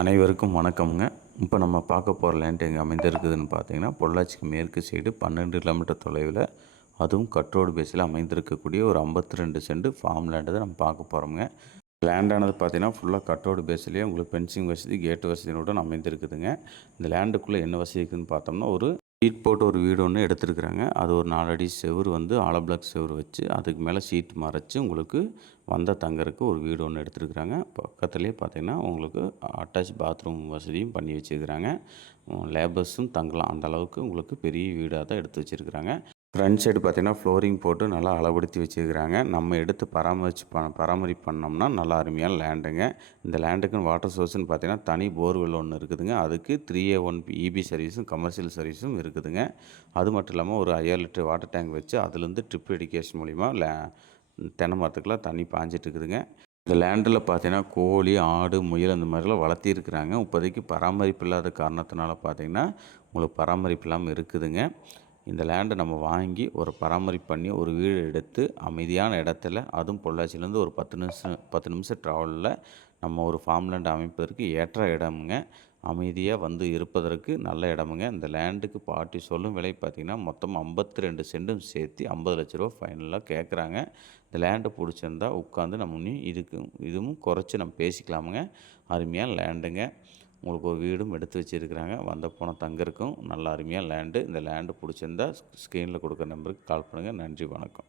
அனைவருக்கும் வணக்கம்ங்க. இப்போ நம்ம பார்க்க போகிற லேண்ட் எங்கே அமைந்திருக்குதுன்னு பார்த்தீங்கன்னா, பொள்ளாச்சிக்கு மேற்கு சைடு 12 கிலோமீட்டர் தொலைவில், அதுவும் கட் ரோடு பேஸில் அமைந்திருக்கக்கூடிய ஒரு 52 சென்ட் ஃபார்ம் லேண்டு தான் நம்ம பார்க்க போகிறோம்ங்க. லேண்டானது பார்த்தீங்கன்னா ஃபுல்லாக கட் ரோடு பேஸ்லேயே உங்களுக்கு ஃபென்சிங் வசதி, கேட் வசதியுடன் அமைந்திருக்குதுங்க. இந்த லேண்டுக்குள்ளே என்ன வசதி இருக்குதுன்னு பார்த்தோம்னா, ஒரு ஷீட் போட்டு ஒரு வீடு ஒன்று எடுத்துருக்குறாங்க. அது ஒரு 4 அடி செவுரு வந்து ஆலோ பிளாக் செவுரு வச்சு, அதுக்கு மேலே ஷீட் மறைச்சு உங்களுக்கு வந்த தங்கறதுக்கு ஒரு வீடு ஒன்று எடுத்துருக்குறாங்க. பக்கத்துலேயே பார்த்தீங்கன்னா உங்களுக்கு அட்டாச் பாத்ரூம் வசதியும் பண்ணி வச்சுருக்குறாங்க. லேபர்ஸும் தங்கலாம், அந்த அளவுக்கு உங்களுக்கு பெரிய வீடாக தான் எடுத்து வச்சுருக்குறாங்க. ஃப்ரண்ட் சைடு பார்த்தீங்கன்னா ஃப்ளோரிங் போட்டு நல்லா அளவுபடுத்தி வச்சுருக்குறாங்க. நம்ம எடுத்து பராமரிப்பு பண்ணோம்னா நல்லா அருமையான லேண்டுங்க. இந்த லேண்டுக்குன்னு வாட்டர் சோர்ஸ்னு பார்த்தீங்கன்னா தனி போர்வெல் ஒன்று இருக்குதுங்க. அதுக்கு 3A1 இபி சர்வீஸும் கமர்ஷியல் சர்வீஸும் இருக்குதுங்க. அது மட்டும் இல்லாமல் ஒரு 5000 லிட்டர் வாட்டர் டேங்க் வச்சு அதுலேருந்து ட்ரிப் இரிகேஷன் மூலிமா தென்னை மரத்துக்கெலாம் தண்ணி பாய்ஞ்சிட்டு இருக்குதுங்க. இந்த லேண்டில் பார்த்தீங்கன்னா கோழி, ஆடு, முயல் அந்த மாதிரிலாம் வளர்த்திருக்கிறாங்க. இப்போதைக்கு பராமரிப்பு இல்லாத காரணத்தினால பார்த்தீங்கன்னா உங்களுக்கு பராமரிப்பு இல்லாமல் இருக்குதுங்க. இந்த லேண்டை நம்ம வாங்கி ஒரு பராமரிப்பு பண்ணி ஒரு வீடு எடுத்து அமைதியான இடத்துல, அதுவும் பொள்ளாச்சியிலேருந்து ஒரு 10 நிமிஷம் ட்ராவலில் நம்ம ஒரு ஃபார்ம் லேண்ட் அமைப்பதற்கு ஏற்ற இடமுங்க. அமைதியாக வந்து இருப்பதற்கு நல்ல இடமுங்க. இந்த லேண்டுக்கு பார்ட்டி சொல்லும் விலை பார்த்திங்கன்னா மொத்தம் 52 சென்டும் சேர்த்து 50 லட்ச ரூபா ஃபைனலாக கேட்குறாங்க. இந்த லேண்டு பிடிச்சிருந்தா உட்காந்து நம்ம இதுவும் குறைச்சி நம்ம பேசிக்கலாமுங்க. அருமையான லேண்டுங்க. உங்களுக்கு ஒரு வீடும் எடுத்து வச்சுருக்குறாங்க. வந்த போன தங்கறதுக்கும் நல்ல அருமையான லேண்டு. இந்த லேண்டு பிடிச்சிருந்தா ஸ்க்ரீனில் கொடுக்குற நம்பருக்கு கால் பண்ணுங்கள். நன்றி, வணக்கம்.